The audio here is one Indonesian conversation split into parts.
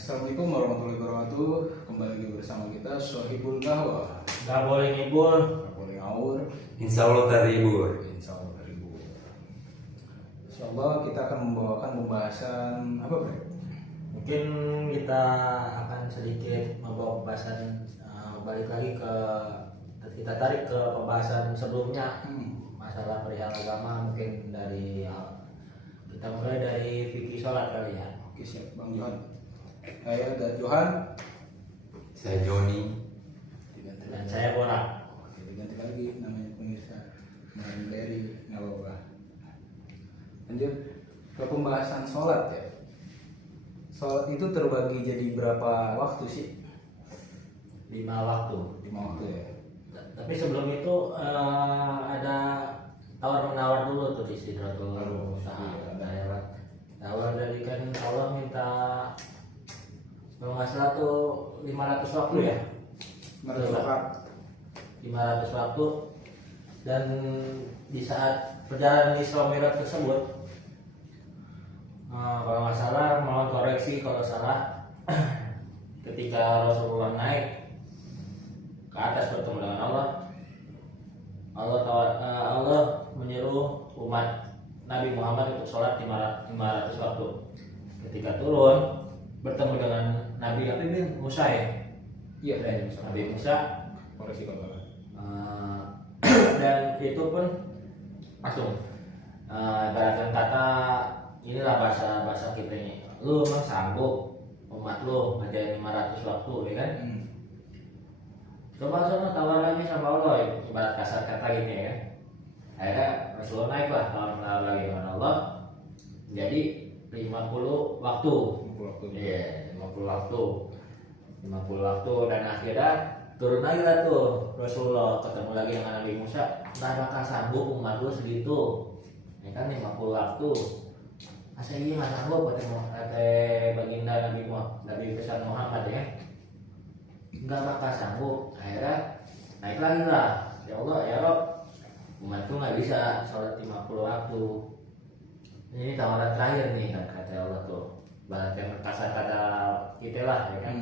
Assalamualaikum warahmatullahi wabarakatuh. Kembali lagi bersama kita Sohibul Kahwa. Gak boleh ngibul. Gak boleh ngawur. Insya Allah terhibur. Insya Allah terhibur. Insya Allah kita akan membawakan pembahasan apa, Bre? Mungkin kita akan sedikit membawa pembahasan balik lagi ke kita tarik ke pembahasan sebelumnya masalah perihal agama. Mungkin dari kita mulai dari fikih sholat kali ya. Oke, siap Bang Johan. Saya dan Johan. Saya Joni. Dan saya Borak. Oke, diganti lagi namanya pemirsa. Mulai dari nggak apa-apa. Lanjut ke pembahasan sholat ya. Sholat itu terbagi jadi berapa waktu sih? 5 waktu. 5 waktu ya. Tapi sebelum itu ada tawar-menawar dulu tuh di Sidratul Muntaha. Awal dari kan Allah minta kalau nggak salah tuh 500 waktu ya. 500 waktu. Dan di saat perjalanan Isra Mi'raj tersebut, kalau nggak salah, mohon koreksi kalau salah, ketika Rasulullah naik ke atas bertemu dengan Allah menyuruh umat Nabi Muhammad untuk sholat 500 waktu. Ketika turun bertemu dengan Nabi Musa ya. Iya, Nabi Musa. koreksi kalau nggak. Dan itu pun langsung ibaratkan kata inilah bahasa kita ini. Lu emang sanggup umat lu ngajarin 500 waktu ya kan? Coba sana tawar lagi sama Allah ya. Ibarat kasar kata gitu ya. Akhirnya Rasulullah naik lah tawar lagi dengan Allah. Jadi 50 waktu. 50 waktu. Iya, 50 waktu. 50 waktu dan akhirnya turun lagi lah tuh Rasulullah ketemu lagi dengan Nabi Musa. Nggak bakal sanggup umat lu segitu. Ini kan 50 waktu. Masa iya nggak sanggup kata baginda Nabi besar Muhammad ya. Nggak bakal sanggup. Akhirnya naik lagi lah. Ya Allah ya Rob, umat tuh nggak bisa sholat 50 waktu. Ini tawaran terakhir nih kan kata Allah tuh. Barat yang kasar kata kita lah ya kan.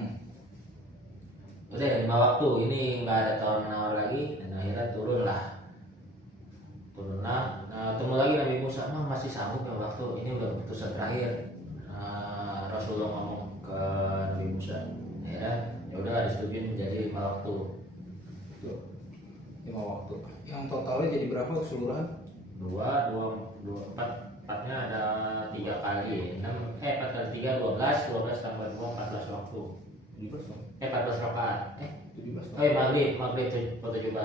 Udah 5 waktu ini nggak ada tawar menawar lagi dan akhirnya turun lah. Temu lagi Nabi Musa, masih sanggup ya waktu ini udah keputusan terakhir. Rasulullah ngomong ke Nabi Musa, ya udahlah disetujui menjadi 5 waktu. Tuh, 5 waktu. Yang totalnya jadi berapa keseluruhan? 4-nya ada 3 kali. 4 kali 3 12 tambah 2 14 waktu. 17 dong. 14 rakaat. 17 dong. Maghrib 17. Maghrib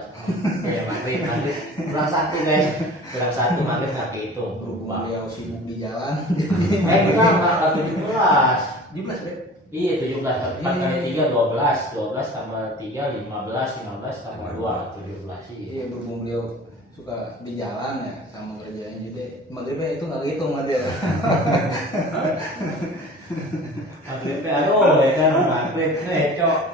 kurang 1 guys. Kurang 1 maghrib nggak kehitung. Berhubung beliau sibuk di jalan. Kita nggak 17. 17 deh. Iya 17. 4 kali 3 12 tambah 3 15 tambah 2 17 sih. Iya, berhubung beliau suka di jalan ya sama kerjanya, jadi maghribnya itu nggak hitung aja. Maghrib aduh ya kan maghrib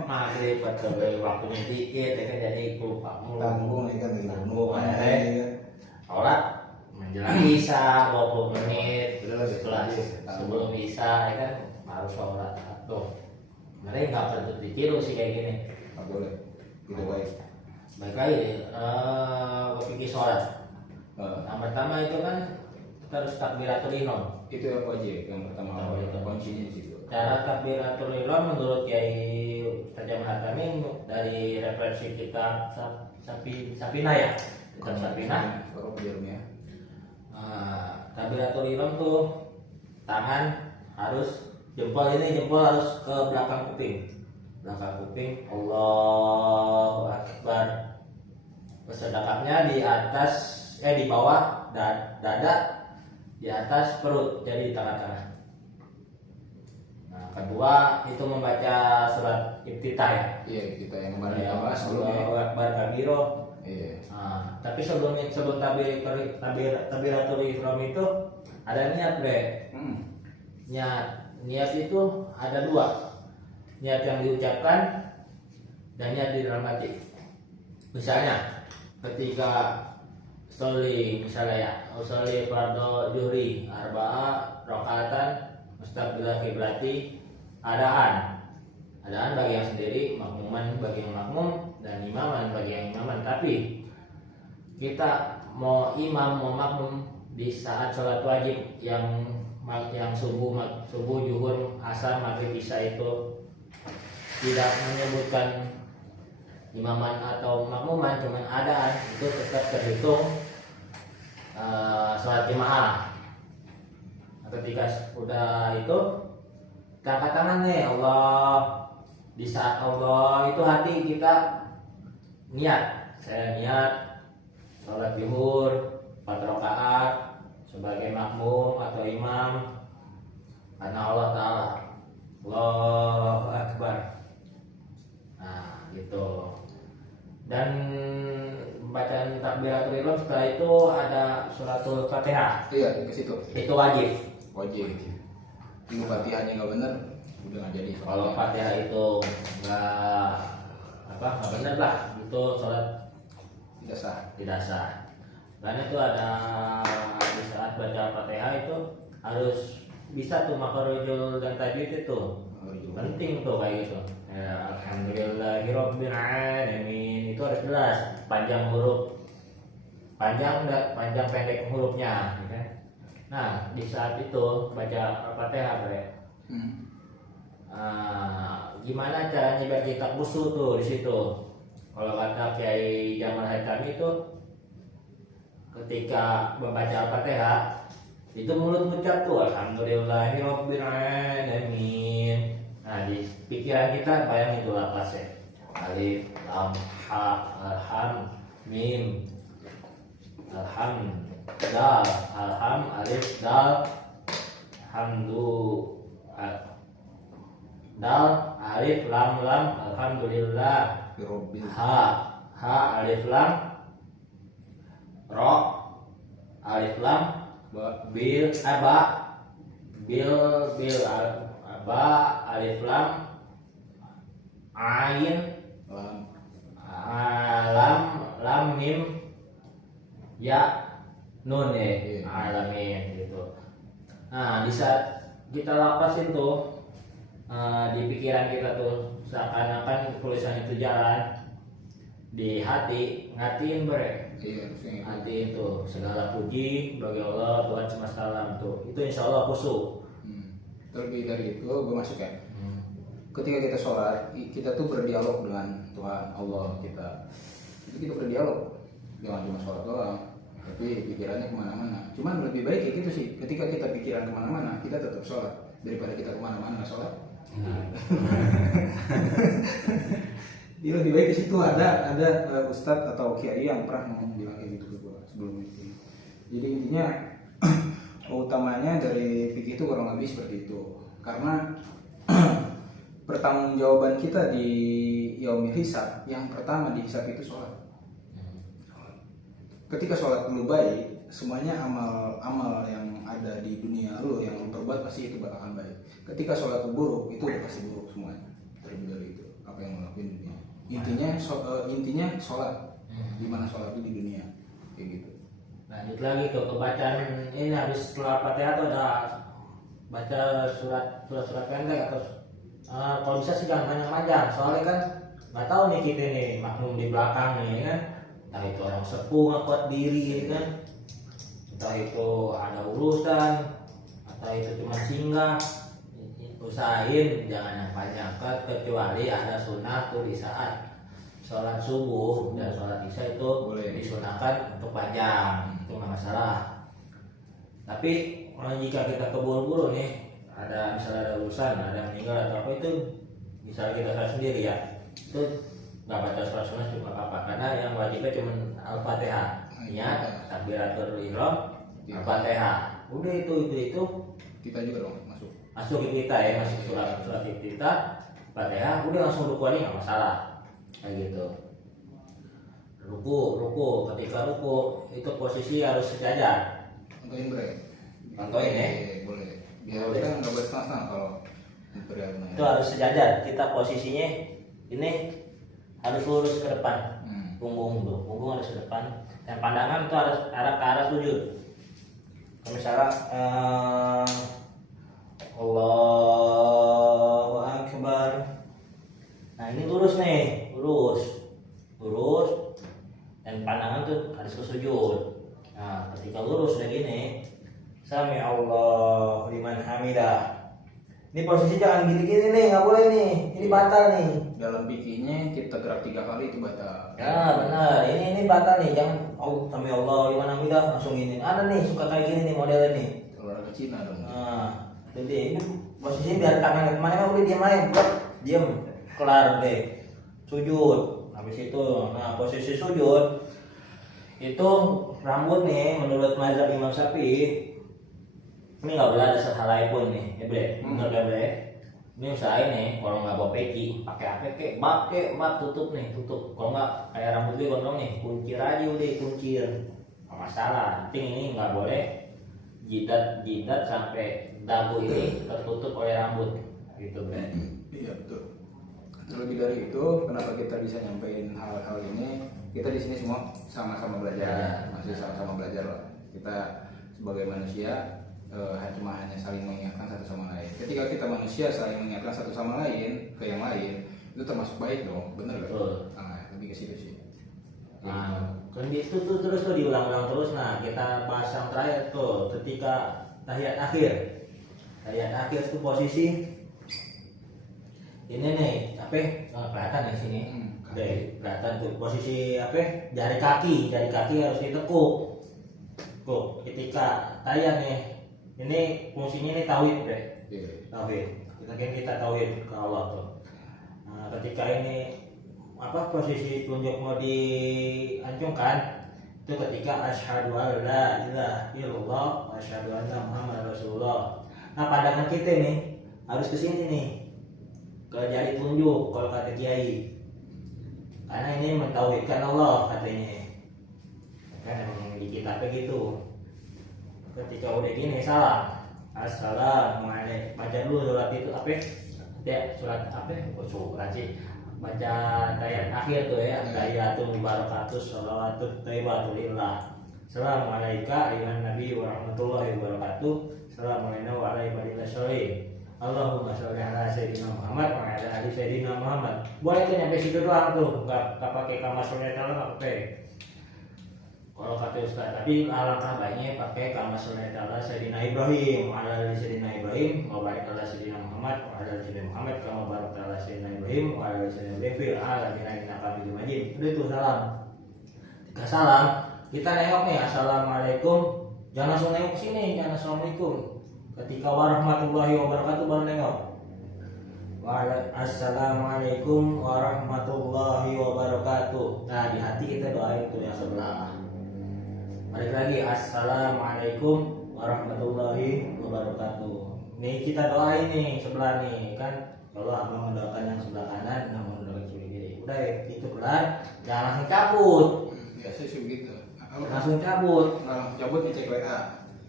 maghrib betul waktunya dikit ya kan jadi lupa Tanggung ya kan, tanggung ya. sholat menjelang isya 20 menit Setelah sebelum isya ya kan baru sholat tuh. Mereka nggak perlu ditiru sih kayak gini. Nggak boleh, tidak baik. Baik lagi ke fikih sholat. Yang pertama itu kan kita harus takbiratul ihram. Itu apa aja yang pertama kuncinya di situ. Cara takbiratul ihram menurut Kiai Ustaz Hatami dari referensi kitab Sapina ya. Kitab Sapina. Kalau biarnya. Takbiratul ihram tuh tangan harus jempol harus ke belakang kuping. Allahu Akbar. Sedekapnya di atas di bawah dada, di atas perut, jadi di tengah-tengah. Kedua itu membaca surat Iftitah ya. Iya, kita yang kemarin kita bahas sebelumnya. Allahu Akbar kabiro. Iya. Tapi sebelum takbiratul ihram itu ada niat, Bre. Niat itu ada 2. Niat yang diucapkan dan niat di dalam hati. Misalnya ketika sholli fardhu zuhri arba'a rakaatan mustaqbil qiblati adaan bagi yang sendiri, makmuman bagi yang makmum, dan imaman bagi yang imaman. Tapi kita mau imam mau makmum di saat sholat wajib yang subuh, zuhur, asar, maghrib, isya itu tidak menyebutkan imaman atau makmuman, cuman adaan, itu tetap terhitung sholat jamaah. Ketika udah itu kita angkat tangan nih, Allah. Di saat Allah itu hati kita niat, saya niat sholat zuhur 4 rakaat sebagai makmum atau imam karena Allah Ta'ala. Allahu Akbar. Nah gitu. Dan bacaan takbiratul ihram setelah itu ada suratul Fatihah. Iya, ke situ. Itu wajib. Ini Fatihahnya nggak bener, udah nggak jadi. Kalau Fatihah itu nggak benar lah, itu sholat tidak sah. Karena itu ada di saat baca Fatihah itu harus bisa tuh makharijul dan tajwid itu penting tuh kayak gitu. Ya, alhamdulillahirabbil alamin itu harus jelas, panjang pendek hurufnya, gitu kan? Nah di saat itu baca Fatihah gimana caranya biar kita khusyuk tuh di situ? Kalau kata Kiai Jamal Haitami itu ketika membaca Al-Fatihah itu mulut mengucap tuh alhamdulillahirabbil alamin. Nah di pikiran kita bayangin itu lapasnya alif lam ha alham mim alham dal alham alif dal hamdu dal alif lam alhamdulillah ha alif lam ro alif lam bil ba alif lam ain lam mim ya nun ya alamin gitu. Nah di saat kita lapasin tuh di pikiran kita tuh seakan-akan tulisan itu jalan, di hati ngatiin hati itu segala puji bagi Allah Tuhan semesta alam tuh, itu insya Allah khusyuk. Terlebih dari itu gue masuk ya, ketika kita sholat kita tuh berdialog dengan Tuhan Allah kita, itu kita berdialog, jangan cuma sholat doang tapi pikirannya kemana-mana. Cuman lebih baik kayak gitu sih, ketika kita pikiran kemana-mana kita tetap sholat daripada kita kemana-mana nggak sholat. Dia lebih baik di situ. Ada ustadz atau kiai yang pernah ngomong bilang kayak gitu ke gue sebelum itu. Jadi intinya utamanya dari fikih itu kurang lebih seperti itu, karena pertanggungjawaban kita di yaumil hisab yang pertama dihisab itu sholat. Ketika sholat lu baik, semuanya amal yang ada di dunia lu yang lu perbuat pasti itu bakalan baik. Ketika sholat lu buruk, itu udah pasti buruk semuanya. Terlebih dari itu apa yang lu lakuin di dunia. Intinya sholat. Gimana sholat lu di dunia, kayak gitu. Lanjut lagi tuh ke bacaan ini, habis setelah Fatihah tuh ada baca surat pendek atau kalau bisa sih jangan panjang-panjang, soalnya kan nggak tahu nih kita nih makmum di belakang nih kan, entah itu orang sepuh ngekuat diri kan, entah itu ada urusan, atau itu cuma singgah. Usahain jangan yang panjang, kecuali ada sunnah tuh di saat sholat subuh dan sholat isya itu boleh disunahkan untuk panjang, itu nggak masalah. Tapi jika kita keburu-buru nih, misalnya ada urusan, ada meninggal atau apa, itu misalnya kita sholat sendiri ya, itu nggak baca sholat sunnah cuma apa, karena yang wajibnya cuma Al-Fatihah, niat, takbiratul ihram, Al-Fatihah, udah itu kita juga dong masuk kita ya, masuk surat kita Fatihah, udah langsung rukuannya nggak masalah kayak gitu. Ruku ketika ruku itu posisi harus sejajar. Contohin ya, boleh biar kita nggak bersenang-senang kalau itu harus sejajar. Kita posisinya ini harus lurus ke depan, punggung harus ke depan, dan pandangan itu harus arah ke arah sujud. Misalnya Allahu lurus nih, lurus dan pandangan tuh harus ke sujud. Nah ketika lurus udah gini, sami Allah liman hamidah. Ini posisi jangan gini-gini nih, nggak boleh nih, ini batal nih. Dalam bikinnya kita gerak 3 kali itu batal. Ya benar, ini batal nih, jangan sami Allah liman hamidah langsung gini. Ada nih suka kayak gini nih modelnya nih. Olahraga Cina dong. Nah, jadi ini posisinya biar tangan kemana udah diam aja, diam, kelar deh. Sujud, habis itu, nah posisi sujud itu rambut nih menurut mazhab Imam Syafi'i ini nggak boleh ada sehelai pun nih, ya bre, bener ya bre. Ini usahain nih, kalau nggak bawa peci, pakai apa bab tutup nih, tutup. Kalau nggak kayak rambut gue gondrong nih, kuncir aja udah, kuncir. Nggak masalah, penting ini nggak boleh jidat sampai dagu ini tertutup oleh rambut, gitu bre. Iya betul. Terlebih dari itu, kenapa kita bisa nyampein hal-hal ini? Kita di sini semua sama-sama belajar, ya. Masih sama-sama belajar loh. Kita sebagai manusia cuma hanya saling mengingatkan satu sama lain. Ketika kita manusia saling mengingatkan satu sama lain ke yang lain, itu termasuk baik dong, bener gak? Nah, lebih ke situ sih. Nah, kan itu tuh terus tuh diulang-ulang terus. Nah, kita bahas yang terakhir tuh ketika tahiyat akhir. Tahiyat akhir itu posisi ini nih, apa? Kelihatan di sini. Oke, kelihatan tuh posisi apa? Jari kaki harus ditekuk. Tuh, ketika tahiyat nih. Ini fungsinya ini tauhid, Bre. Tauhid. Kita tauhid ke Allah tuh. Nah, ketika ini apa posisi tunjuk mau diancungkan itu ketika asyhadu an la ilaha illallah wa asyhadu anna muhammadar rasulullah. Nah, pandangan kita nih harus ke sini nih. Ke jari tunjuk kalau kata kiai. Karena ini mentauhidkan Allah katanya. Kan emang di kitabnya gitu. Ketika udah gini salam, assalamualaikum, baca dulu surat itu apa? Ya surat apa? Surat sih. Baca ayat akhir tuh ya, ayatul barakatus shalawatut thayyibatulillah. Assalamualaikum ayuhan nabi warahmatullahi wabarakatuh. Assalamualaikum warahmatullahi wabarakatuh. Allahumma sholli ala sayyidina Muhammad wa ala ali sayyidina Muhammad. Boleh tuh nyampe situ doang tuh, nggak pakai kama sholli ala nggak pakai. Kalau kata Ustaz, tapi alangkah baiknya pakai kama sholli ala sayyidina Ibrahim wa ala ali sayyidina Ibrahim wa barik ala sayyidina Muhammad wa ala ali sayyidina Muhammad kama barak ala sayyidina Ibrahim wa ala ali sayyidina Ibrahim fil alamin innaka hamidum majid. Udah itu salam. Ketika salam, kita nengok nih assalamualaikum. Jangan langsung nengok sini, jangan assalamualaikum. Ketika warahmatullahi wabarakatuh baru nengok. Assalamualaikum warahmatullahi wabarakatuh. Nah, di hati kita doain tuh yang sebelah. Balik lagi, assalamualaikum warahmatullahi wabarakatuh. Nih kita doain nih sebelah nih kan. Kalau abang mendoakan yang sebelah kanan, abang mendoakan sebelah kiri. Udah itu kelar, jangan langsung cabut. Biasa sih begitu. Langsung cabut. Langsung cabut ngecek WA.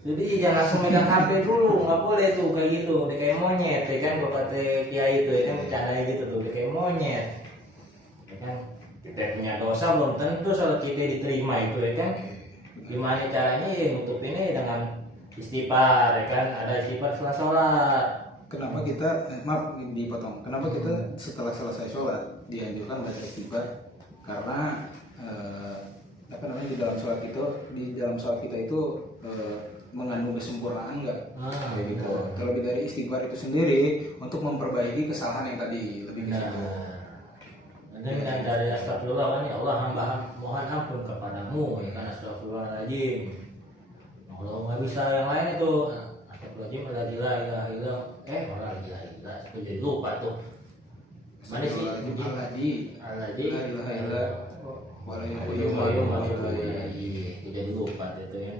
Jadi jangan langsung megang HP dulu, nggak boleh tuh kayak gitu. Dia kayak monyet, ya kan? Kalau kata kiai itu, ya kan bercanda gitu tuh, dia kayak monyet. Ya kan? Kita punya dosa belum tentu soal kita diterima itu, ya kan? Gimana caranya ya nutupinnya dengan istighfar, ya kan? Ada istighfar setelah sholat. Kenapa kita maaf dipotong? Kenapa kita setelah selesai sholat dianjurkan baca istighfar? Karena apa namanya di dalam sholat kita itu mengandung kesempurnaan enggak? Kayak gitu. Terlebih dari istighfar itu sendiri untuk memperbaiki kesalahan yang tadi lebih ke situ. Dan dari astagfirullah kan ya Allah hamba mohon ampun kepadamu ya kan astagfirullahaladzim. Kalau nggak bisa yang lain itu astagfirullahaladzim la ilaha illallah malah la ilaha illallah jadi lupa tuh. Mana sih? Alladzi la ilaha illallah wa la ilaha illallah. Jadi lupa itu ya.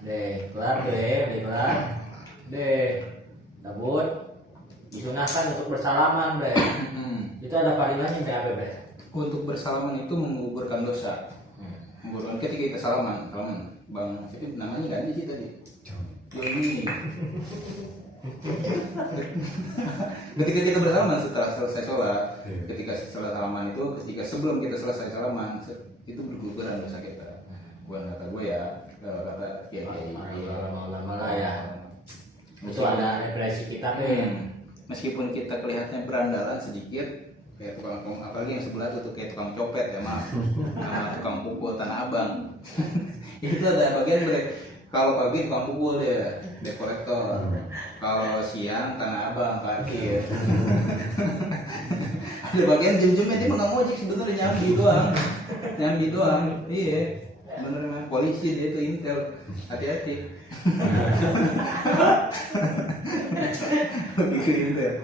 Deh kelar cabut disunahkan untuk bersalaman deh. Itu ada fadilahnya berapa deh? Untuk bersalaman itu menggugurkan dosa. Menggugurkan ketika kita salaman bang itu namanya ganti sih tadi. Joni. Ketika kita bersalaman setelah selesai sholat, ketika setelah salaman itu, sebelum kita selesai salaman itu berguguran dosa kita. Bukan kata gue ya, kata kiai malah ya. Itu ada referensi kita nih. Meskipun kita kelihatannya berandalan sedikit, kayak tukang apalagi yang sebelah tuh kayak tukang copet ya maaf, sama tukang pukul Tanah Abang. Itu ada bagian kalau pagi tukang pukul dia debt collector, kalau siang Tanah Abang parkir. Ada bagian jam-jamnya dia nggak ngojek sebenarnya, nyambi doang, iya bener memang polisi dia tuh intel, hati-hati. Begitu intel.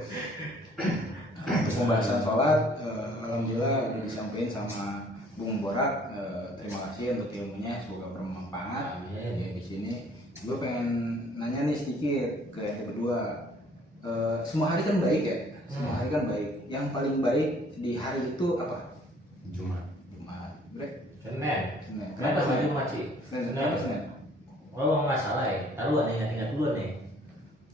Untuk pembahasan sholat, alhamdulillah udah disampaikan sama Bung Borak. Terima kasih untuk ilmunya, semoga bermanfaat. Ya, di sini gue pengen nanya nih sedikit ke ente berdua. Semua hari kan baik ya, semua hari kan baik. Yang paling baik di hari itu apa? Jumat. Senin. Kenapa sih Jumat sih? Senin. Kalau nggak salah ya, tahu ada yang ingat dulu nih.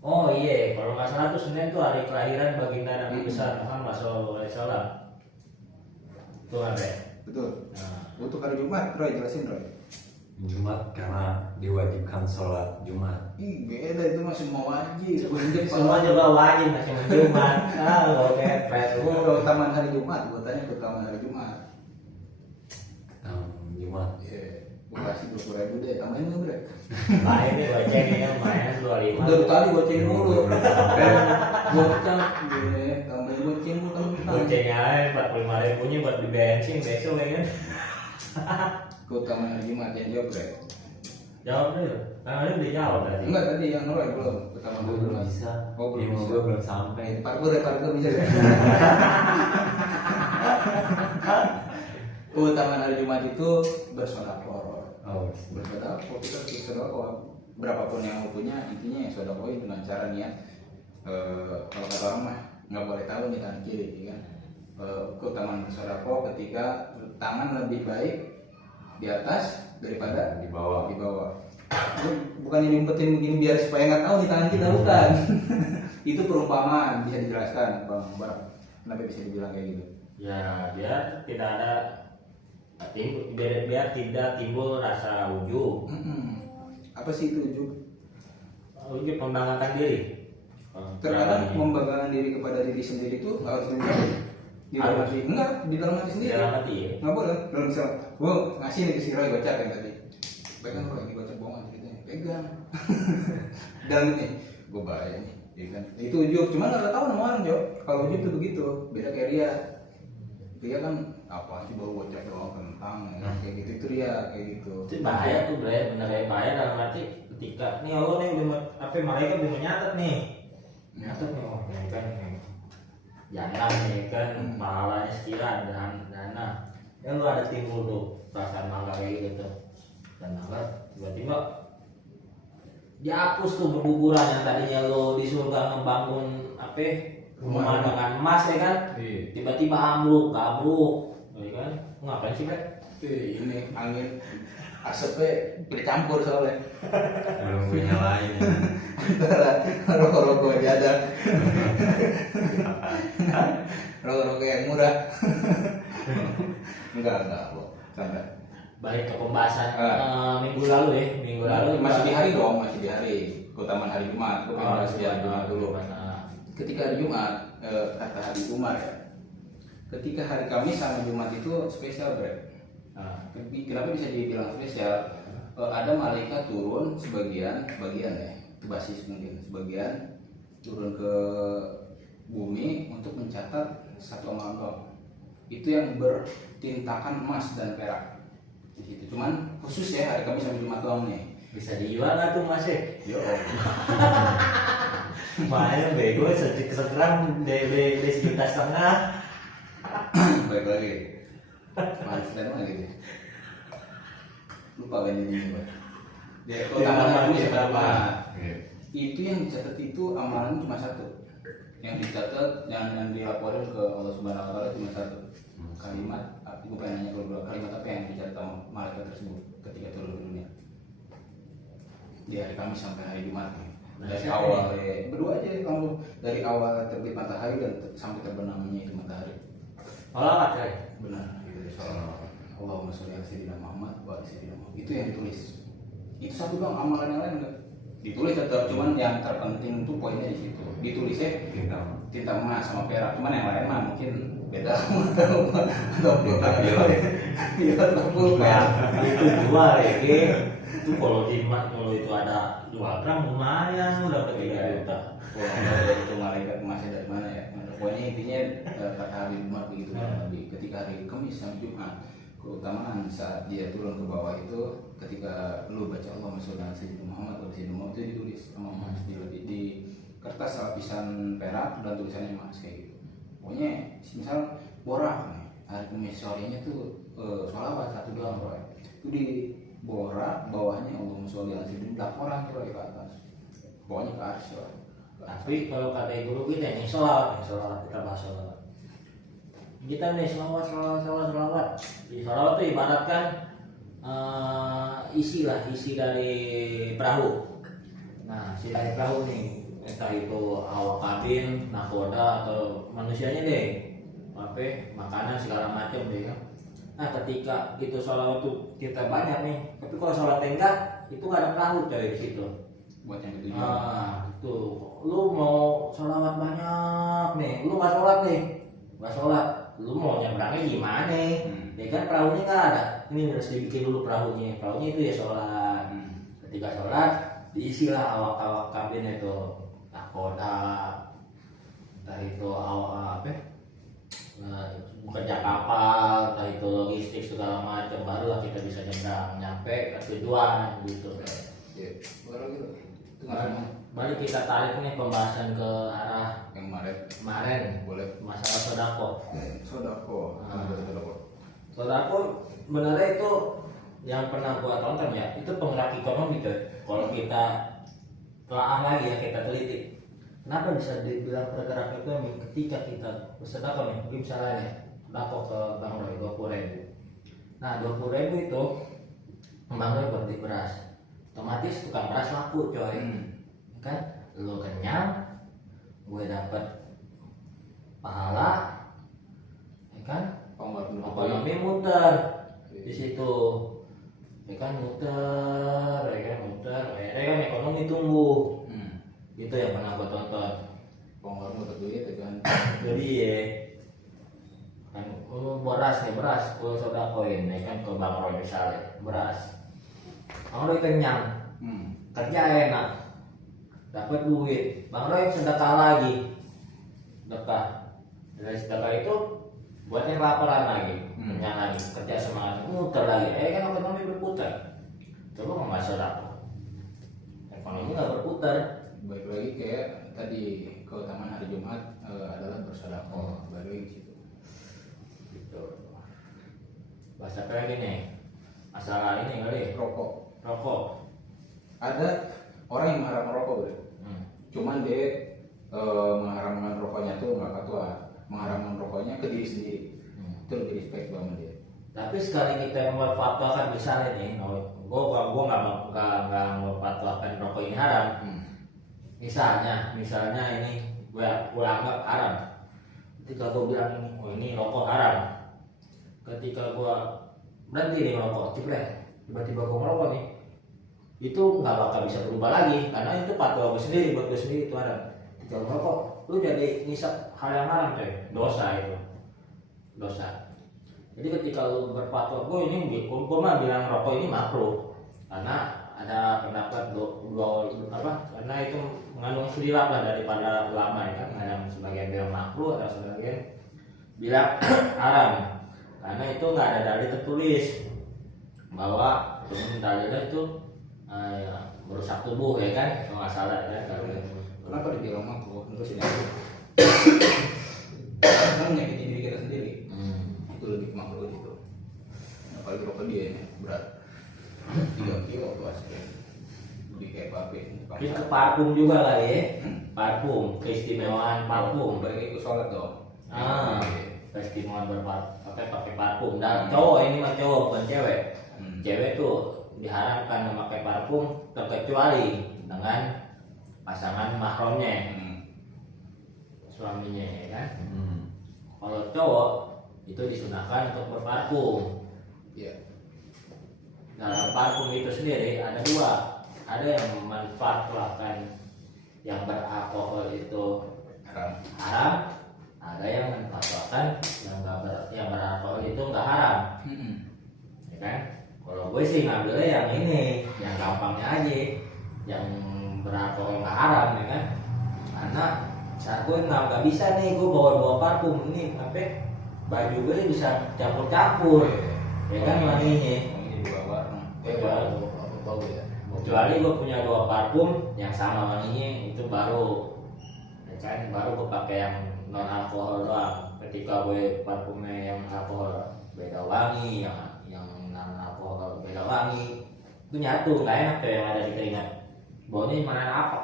Oh iya, kalau nggak salah tuh Senin tuh hari kelahiran baginda Nabi besar Muhammad SAW. Tuh kan, Bre? Betul. Nah, Untuk hari Jumat, Roy jelasin Roy. Jumat karena diwajibkan sholat Jumat. Ih beda itu masih mau wajib. semua juga wajib masih Jumat. Kalau kepet lu. Keutamaan hari Jumat, gue tanya keutamaan hari Jumat. Jumat. Iya, gue kasih 20.000 deh, tambahin nggak Bre? Main nih goceng ya, main 25. Dari tadi goceng mulu. Goceng, tambahin goceng lu kan. Goceng aja 45.000-nya buat di bensin besok ya kan. Keutamaan hari Jumat yang jawab Bre. Jawab dulu. Karena ini udah jawab tadi. Enggak tadi yang Roy belum. Keutamaan Gue hari belum Jumat. bisa. Oh belum Ilmu bisa. gue belum sampai. Parkur bisa ya. Keutamaan hari Jumat itu bersedekah. Oh, Bersedekah, kita bersedekah. Berapapun yang lu punya, intinya ya sedekahin dengan cara niat. Kalau kata orang mah nggak boleh tahu nih tangan kiri, ya kan? Keutamaan bersedekah ketika tangan lebih baik di atas daripada di bawah. di bawah. Bukan yang diumpetin begini biar supaya nggak tahu nih tangan kita, bukan. Itu perumpamaan, bisa dijelaskan Bang Barak. Kenapa bisa dibilang kayak gitu? Ya biar tidak ada biar tidak timbul rasa ujub. Apa sih itu ujub? Ujub membanggakan diri. Terkadang membanggakan diri kepada diri sendiri itu harus di dalam hati. Enggak, di dalam hati sendiri. Dalam hati ya. Nggak boleh. Kalau misal gue ngasih nih ke si Roy gocap yang tadi, pegang Roy, ini gocap bohongan ceritanya, pegang. Dan nih, gue bayar nih, ya kan? Itu ujub. Cuman nggak tahu nama orang Jok. Kalau ujub tuh begitu, beda kayak Ria. Ria kan apa sih baru gocap doang kentang, ya. Kayak gitu itu Ria kayak gitu. Itu bahaya tuh bre, bener bahaya dalam arti ketika nih Allah nih udah apa malaikat udah menyatat nih, nyatat nih oh ini kan jangan nih kan pahalanya sekian dan dana, ya lu ada timbul tuh perasaan bangga kayak gitu dan bangga tiba-tiba dihapus tuh berguguran yang tadinya lo di surga ngebangun apa rumah dengan emas ya kan, tiba-tiba ambruk ya kan, ngapain sih bre? Ini angin asapnya bercampur soalnya. Belum gue nyalain. Antara rokok-rokok aja ada. Rokok-rokok yang murah. Enggak, Bu. Santai. Balik ke pembahasan minggu lalu Masih di hari dong, masih di hari. Keutamaan hari Jumat. Gue pengen bahas di hari Jumat dulu. Ketika hari Jumat, kata hari Umar ya. Ketika hari Kamis sama Jumat itu spesial, Bre. Kenapa bisa dibilang spesial? Ada malaikat turun sebagian ya, itu basis mungkin sebagian turun ke bumi untuk mencatat satu amal. Itu yang bertintakan emas dan perak di situ. Cuman khusus ya hari Kamis sampai Jumat doang nih. bisa dijual nggak tuh mas ya? Yo, Main bego sekarang de sejuta setengah. baik lagi. Mas dan mana gitu. Lupa kan ini Pak. Dia keutamaan itu berapa? Itu yang dicatat itu amalan cuma satu. Yang dicatat yang dilaporin ke Allah Subhanahu wa taala cuma satu. Kalimat, gue pengen nanya kalau kalimat apa yang dicatat sama malaikat tersebut ketika turun ke dunia di hari Kamis sampai hari Jumat nih. Dari awal berdua aja kamu dari awal terbit matahari dan sampai terbenamnya itu matahari. Olahraga kali. Benar gitu soal Allahumma sholli ala sayyidina Muhammad wa ala sayyidina Muhammad. Itu yang ditulis. Itu satu doang, amalan yang lain enggak. Ditulis tetap, cuman yang terpenting tuh poinnya di situ. Ditulisnya Bintang. tinta emas sama perak, cuman yang lain mah mungkin beda atau Nah, itu jual ya, Ki. Itu kalau itu ada 2 gram lumayan udah dapat 3 juta. itu malaikat emasnya dari mana ya? Pokoknya intinya kata hari Jumat begitu lebih. Ketika hari Kamis sampai Jumat, keutamaan saat dia turun ke bawah itu ketika lu baca Allahumma sholli ala sayyidina Muhammad wa sayyidina Muhammad itu ditulis sama emas di kertas lapisan perak dan tulisannya emas kayak gitu. Pokoknya misal borak nih hari Kamis sorenya tuh sholawat 1 doang bro, itu di borak bawahnya Allahumma sholli ala sayyidina laporan bro ke atas, pokoknya ke atas bro. Tapi kalau kata guru kita nih sholat kita bahas sholat. Kita nih selawat. Di selawat itu ibaratkan isi dari perahu. Nah, isi dari perahu nih, entah itu awak kabin, nakoda atau manusianya deh, makanan segala macam deh ya. Nah, ketika itu selawat itu kita banyak nih, tapi kalau sholat enggak, itu nggak ada perahu coy di situ. Buat yang ketujuh. Itu lu mau sholawat banyak nih, lu nggak sholat, lu mau nyebrangnya gimana? Ya kan perahunya nggak ada, ini harus dibikin dulu perahunya itu ya sholat. Ketika sholat diisilah awak kabin itu nakoda, entah itu awak bekerja kapal, entah itu logistik segala macam, barulah kita bisa nyebrang nyampe ke tujuan gitu. Ya, baru gitu. Balik kita tarik nih pembahasan ke arah yang kemarin boleh masalah sodako. Sodako sebenarnya itu yang pernah gua tonton ya, itu penggerak ekonomi tuh. Kalau kita telaah lagi ya, kita teliti, kenapa bisa dibilang penggerak ekonomi ketika kita bersedekah nih, mungkin misalnya nih, sodako ke Bang Roy 20.000. Nah 20.000 itu Bang Roy buat beli beras, otomatis tukang beras laku coy. Kan lu kenyang, gue dapet pahala, ya kan? Ekonomi muter di situ, ya kan muter, akhirnya kan ekonomi tumbuh. Itu yang pernah gue tonton. Pengeluaran muter duit itu kan. Jadi ya kan beras, gue sodakoin, ya kan ke Bang Roy misalnya beras, Bang Roy kenyang, kerja enak, dapat duit, Bang Roy sedekah lagi, dari sedekah itu buat yang laparan lagi, kenyang lagi, kerja semangat, muter lagi, kan ekonomi berputar. Coba nggak sedekah, ekonomi nggak berputar. Baik lagi kayak tadi keutamaan hari Jumat adalah bersedekah, baik lagi di situ. Gitu. Bahasa apa lagi nih? Masalah ini kali, rokok. Ada orang yang mengharamkan rokok bro. Cuman dia mengharamkan rokoknya tuh nggak ketua, mengharamkan rokoknya ke diri sendiri. Itu lebih respect banget dia. Tapi sekali kita memfatwakan misalnya nih, gue nggak memfatwakan rokok ini haram. Misalnya ini gue anggap haram. Ketika gue bilang ini rokok haram, ketika gue berhenti nih merokok, tiba-tiba gue merokok nih, itu nggak bakal bisa berubah lagi karena itu fatwa gue sendiri, buat gue sendiri itu haram. Ketika merokok, lu jadi ngisap hal yang haram coy, dosa. Jadi ketika lu berfatwa, gue mah bilang rokok ini makruh karena ada pendapat karena itu mengandung khilaf lah daripada ulama ya kan, ada yang sebagian bilang makruh, ada sebagian bilang haram karena itu nggak ada dalil tertulis bahwa dalilnya itu merusak tubuh ya kan, kalau nggak salah ya. Kenapa dibilang makruh? Terus ini karena menyakiti diri kita sendiri. Itu lebih makruh itu. Apalagi rokok dia ini berat 3 kilo tuh asli. Lebih kayak babe. Itu parfum juga kali ya. Parfum, keistimewaan parfum. Balik ikut sholat dong. Keistimewaan pakai parfum. Dan cowok ini mah cowok bukan cewek. Cewek tuh diharamkan memakai parfum terkecuali dengan pasangan mahramnya, suaminya ya kan. Kalau cowok itu disunahkan untuk berparfum. Dalam parfum itu sendiri ada 2, ada yang memanfaatkan yang beralkohol itu haram, ada yang menfatwakan yang beralkohol itu nggak haram, ya kan? Kalau gue sih ngambilnya yang ini, yang gampangnya aja, yang beralkohol nggak haram, ya kan? Karena saat gue nggak bisa nih, gue bawa parfum ini, sampai baju gue bisa campur-campur, ya kan wanginya. Ini dua warna. Bau ya. Kecuali gue punya 2 parfum yang sama wanginya, itu baru, ya kan? Baru gue pakai yang non alkohol doang. Ketika gue parfumnya yang alkohol beda wangi, yang non alkohol beda wangi, itu nyatu, nggak enak tuh yang ada di keringat. Baunya mana apa?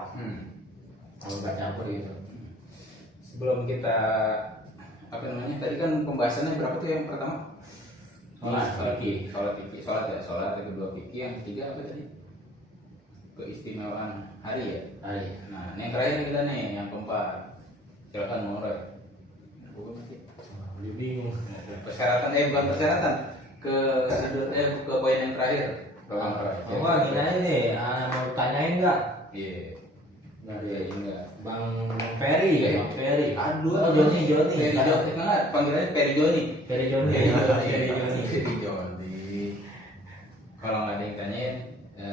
Kalau nggak campur gitu. Sebelum kita apa namanya, tadi kan pembahasannya berapa tuh yang pertama? Sholat fikih. Sholat yang kedua fikih, yang ketiga apa tadi? Keistimewaan hari ya. Hari. Nah, yang terakhir kita nih, yang keempat. Silakan Mauroy. Gue masih Bingung. persyaratan, bukan persyaratan, ke poin yang terakhir. Bang Roy. Wah, gini aja nih, mau tanyain nggak? Iya. Nggak ada enggak. Bang Ferry ya, Bang Ferry. Aduh, Oh, Joni. Ferry Joni. Enggak, panggilannya Ferry Joni. Ferry Joni. Ferry Joni. Kalau nggak ada yang tanyain,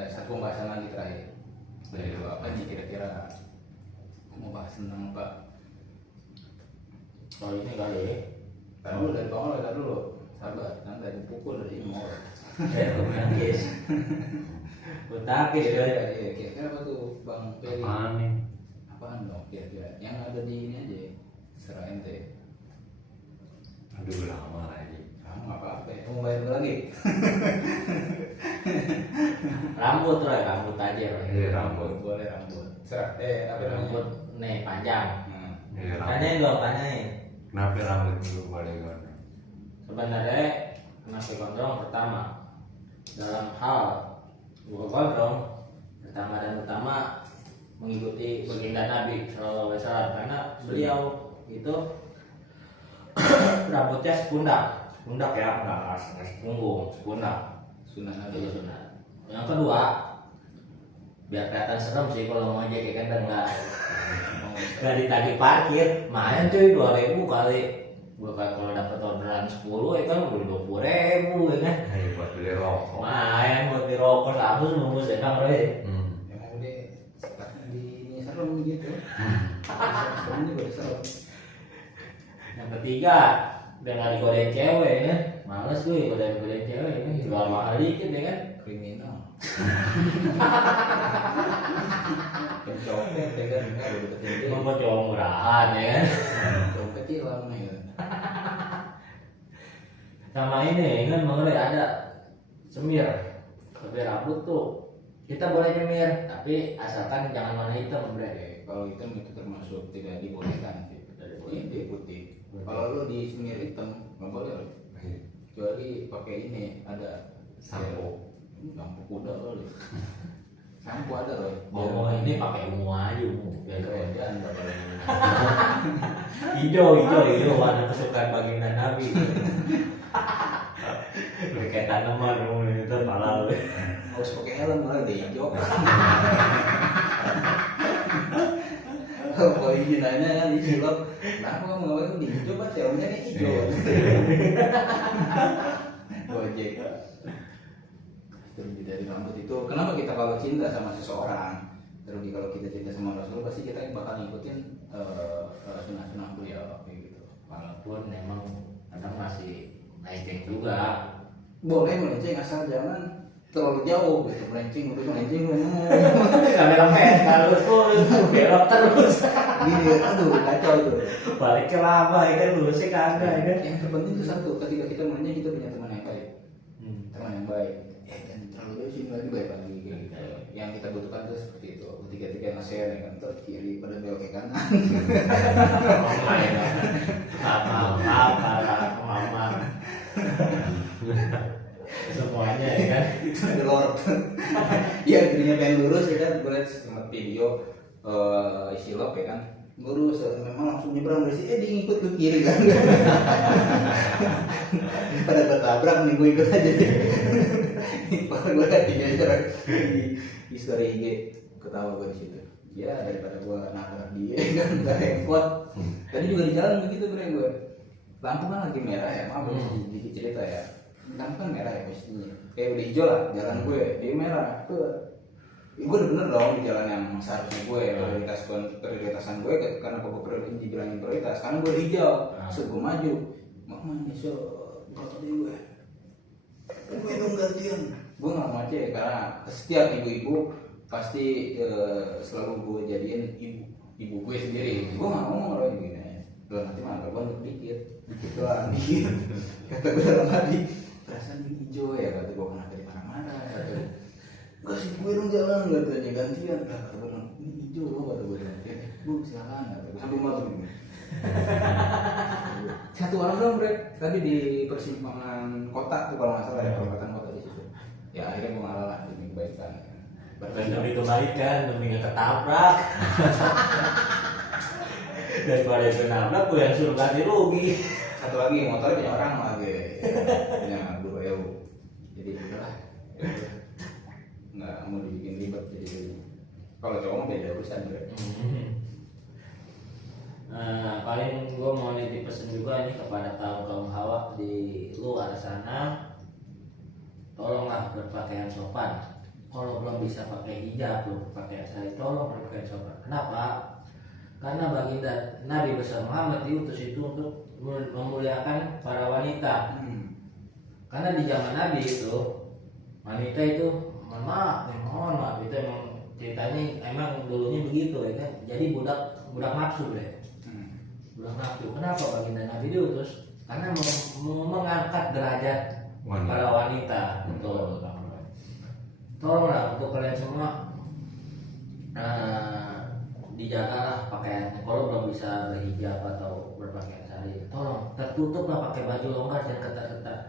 satu pembahasan lagi terakhir. Dari lu apa nih kira-kira? Aku mau bahas tentang apa? Kalau ini kali ya. Tahan dulu dari bawah, tahan dulu. Sabar, nanti ada pukul dari mau. Kuntakis. Kuntakis ya. Kira-kira apa tuh Bang Ferry? Apaan nih? Apaan dong kira-kira? Yang ada di ini aja, serah ente. Aduh lama lagi. Nggak apa-apa ya, mau bayar dulu lagi? Rambut Roy, rambut aja Roy. Iya rambut. Boleh rambut. Serah, apa namanya? Rambut nih panjang. Iya rambut. Tanyain dong, tanyain. Kenapa rambut dulu boleh gondrong? Sebenarnya kenapa gondrong pertama dalam hal gua gondrong pertama dan utama mengikuti baginda Nabi Shallallahu Alaihi Wasallam, karena beliau itu rambutnya sepundak ya, nggak sepunggung, sepundak. Sunnah Itu Nabi. sunat. Yang kedua, biar kelihatan serem sih kalau mau ngojek ya kan, dan nggak ditagih parkir, main cuy 2.000 kali. Bukan kalau dapat orderan 10 ya kan udah 20.000 ya kan. Hei buat beli rokok. Main buat di rokok satu nunggu sedang Roy. Emang udah sekarang di ini serem gitu. Serem juga serem. Yang ketiga, udah nggak digodain cewek ya. Males gue godain cewek ini, jual mahal dikit ya kan. Kriminal. Pencopet ya kan, nggak udah deketin dia. Mau cowok murahan ya kan. Dompet hilang nih kan. Sama ini kan mengenai ada semir rambut tuh kita boleh nyemir, tapi asalkan jangan warna hitam bre. Kalau hitam itu termasuk tidak dibolehkan sih. Ini putih. Kalau lu di semir hitam nggak boleh loh. Kecuali pakai ini ada Sampo. Sampo kuda kali. Sampo ada loh. Oh ini pakai ungu aja, ungu. Biar kerjaan nggak boleh. Hijau warna kesukaan baginda Nabi. Kayak tanaman ungu itu halal. Harus pakai helm malah dia hijau. Kalau izinannya kan disulap, kenapa kamu nggak pakai di hijau pak? Helmnya kan hijau. Gojek. Terlebih dari rambut itu, kenapa kita kalau cinta sama seseorang, terlebih kalau kita cinta sama Rasul, pasti kita bakal ngikutin sunnah-sunnah beliau kayak gitu. Walaupun memang kadang masih naik juga. Boleh melenceng asal jangan terlalu jauh gitu, melenceng Kameramen kalau tuh belok terus. gini, aduh kacau tuh. Balik ke lama ya kan, lurusnya kagak ya kan. Yang terpenting itu satu, ketika kita melenceng kita punya teman yang baik, teman yang baik. Dan terlalu jauh sini lagi baik lagi kayak gitu. Yang kita butuhkan tuh seperti itu. Ketika nge-share ya kan, terus kiri pada belok ke kanan. Mama. Semuanya ya kan. Itu ada lorot. Iya, dirinya pengen lurus ya kan, gue liat sempat video isi lop ya kan, lurus memang langsung nyebrang dari sini, dia ngikut ke kiri kan. Pada ketabrak nih, gue ikut aja deh. Gue liat video di story IG, ketawa gue di situ. ya daripada gue nabrak dia kan gak repot. Tadi juga di jalan begitu gue, lampu kan lagi merah ya, maaf sedikit cerita ya, lampu kan merah ya posisinya, kayak udah hijau lah jalan gue, dia merah tuh. Gue udah bener dong di jalan yang seharusnya gue prioritasan gue karena gue dibilangin prioritas, karena gue hijau, so gue maju, mama nih so gue dong gantian, gue nggak mau aja karena setiap ibu-ibu pasti selalu gue jadiin ibu gue sendiri, gue nggak mau kalau gini, lo nanti malah gue untuk dikit doang dikit, kata gue dalam hati, perasaan ini hijau ya, kata gue kena dari mana-mana, kata kasih gue dong jalan, katanya gantian, kata gue ini hijau loh, kata gue gantian, bu silakan, kata gue sambil motor gini. Satu orang dong bre, tadi di persimpangan kota tuh kalau nggak salah ya, perempatan kota di situ. Ya akhirnya gue ngalah demi kebaikan. Demi kebaikan, demi nggak ketabrak. Daripada itu nabrak, gue yang suruh ganti rugi. Satu lagi motornya punya orang lagi, punya guru EU. Jadi udahlah, nggak mau dibikin ribet jadi. Kalau cowok mah beda urusan bre. Nah, paling gue mau nitip pesen juga nih kepada kaum hawa di luar sana, tolonglah berpakaian sopan. Kalau belum bisa pakai hijab, belum pakai sari, tolong berpakaian sopan. Kenapa? Karena baginda Nabi besar Muhammad diutus itu untuk memuliakan para wanita. Karena di zaman Nabi itu wanita itu mohon maaf itu emang ceritanya emang dulunya begitu ya kan. Jadi budak nafsu deh. Budak nafsu. Kenapa baginda Nabi diutus? Karena mengangkat derajat para wanita. Betul. Tolonglah untuk kalian semua dijagalah pakaiannya. Kalau belum bisa berhijab atau berpakaian sari, tolong tertutuplah, pakai baju longgar, jangan ketat-ketat.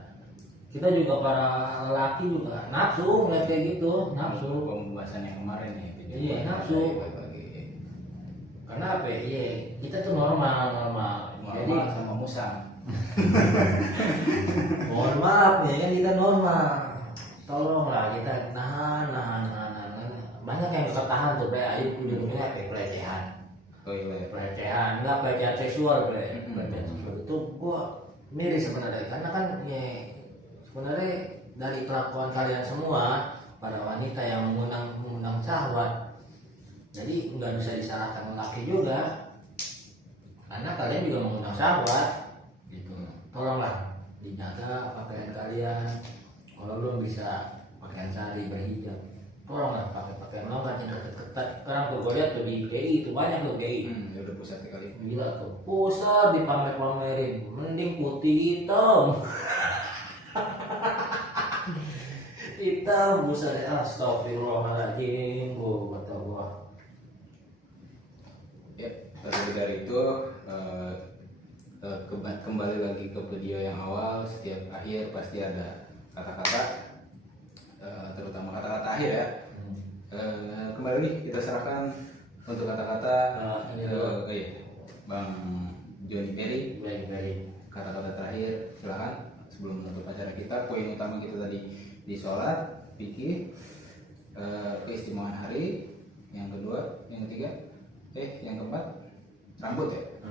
Kita juga para lelaki juga nafsu ngeliat kayak gitu, nafsu. Pembahasan yang kemarin nih. Iya, nafsu. Karena apa? Iya, kita tuh normal. Jadi sama musang. mohon maaf ya kan, kita normal. Tolonglah kita nahan. Banyak yang bisa tahan tuh, ayo ujung-ujungnya pelecehan. Pelecehan, enggak pelecehan seksual, pelecehan seksual itu gua miris sebenarnya, karena kan ya sebenarnya dari kelakuan kalian semua para wanita yang mengundang syahwat, jadi nggak bisa disalahkan laki juga, karena kalian juga mengundang syahwat, gitu. Tolonglah dijaga pakaian kalian. Kalau belum bisa pakaian sari berhijab, tolonglah pakai pakaian longgar, jangan ketat-ketat. Sekarang tuh gue lihat tuh di GI itu banyak tuh GI. Udah pusat kali. Gila tuh, pusat dipamer-pamerin, mending putih hitam. Hitam buset, astagfirullahaladzim, gua kata gua. Ya, terlebih dari itu kembali lagi ke video yang awal, setiap akhir pasti ada kata-kata, terutama kata-kata akhir ya. Kembali nih kita serahkan untuk kata-kata Bang Johnny Perry. Kata-kata terakhir silakan sebelum menutup acara kita. Poin utama kita tadi di sholat, fikih, keistimewaan hari, yang kedua, yang ketiga, yang keempat rambut ya.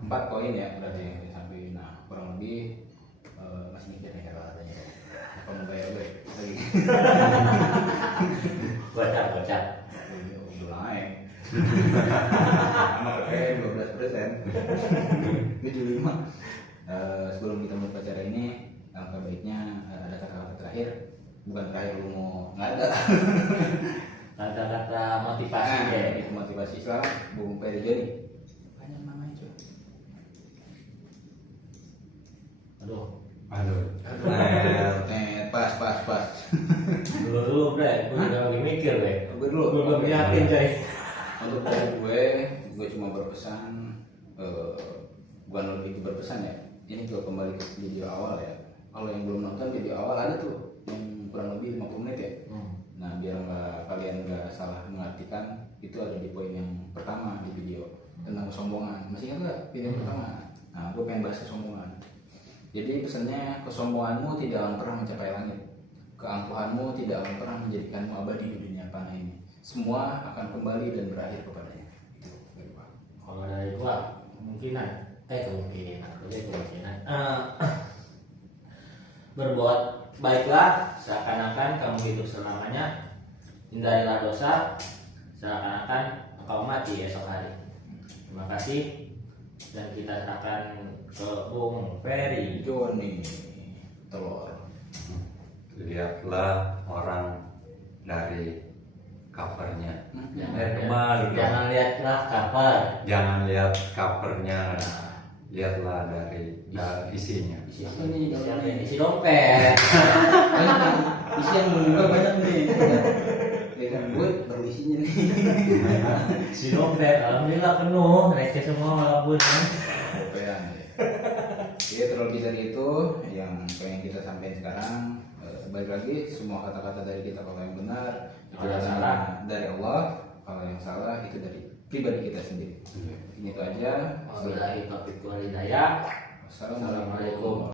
4 poin ya berarti yang disampaikan. Nah kurang lebih masih mikir nih katanya. Apa mau bayar gue lagi? Bocah. Udah naik. Sama kayak 12%. 75. Sebelum kita menutup acara ini, alangkah baiknya ada kata-kata terakhir. Bukan terakhir lu mau nggak ada. Kata-kata motivasi ya. Itu motivasi Islam, Bung Perry Johnny. Banyak namanya coy. Aduh. Pas. Dulu bre, gue juga lagi mikir bre. Gue dulu. Gue belum yakin coy. Untuk dari gue cuma berpesan, bukan lebih berpesan ya. Ini juga kembali ke video awal ya. Kalau yang belum nonton video awal ada tuh yang kurang lebih 50 menit ya. Nah biar kalian nggak salah mengartikan, itu ada di poin yang pertama di video tentang kesombongan. Masih ingat nggak video pertama? Nah gue pengen bahas kesombongan. Jadi pesannya, kesombonganmu tidak akan pernah mencapai langit, keangkuhanmu tidak akan pernah menjadikanmu abadi di dunia panah ini. semua akan kembali dan berakhir kepadanya. Itu dari Pak. Kalau dari gua kemungkinan berbuat baiklah seakan-akan kamu hidup selamanya, hindarilah dosa seakan-akan engkau mati esok hari. Terima kasih, dan kita akan ke Bung Ferry. Joni telur. Lihatlah orang dari covernya. Jangan Kembali dong. jangan lihatlah cover. Jangan lihat covernya, lihatlah dari isinya. Isi Apa nih, dalamnya? isi dompet. Isi yang menunjukkan banyak nih. Ya kan gue baru isinya nih. Isi dompet, alhamdulillah penuh, receh semua walaupun. Gopean ya. Ya terlebih dari itu yang pengen kita sampaikan sekarang, balik lagi semua kata-kata dari kita kalau yang benar itu Kalau yang adalah salah dari Allah, kalau yang salah itu dari pribadi kita sendiri. Ini itu aja. Wabillahi taufiq wal hidayah. Wassalamualaikum.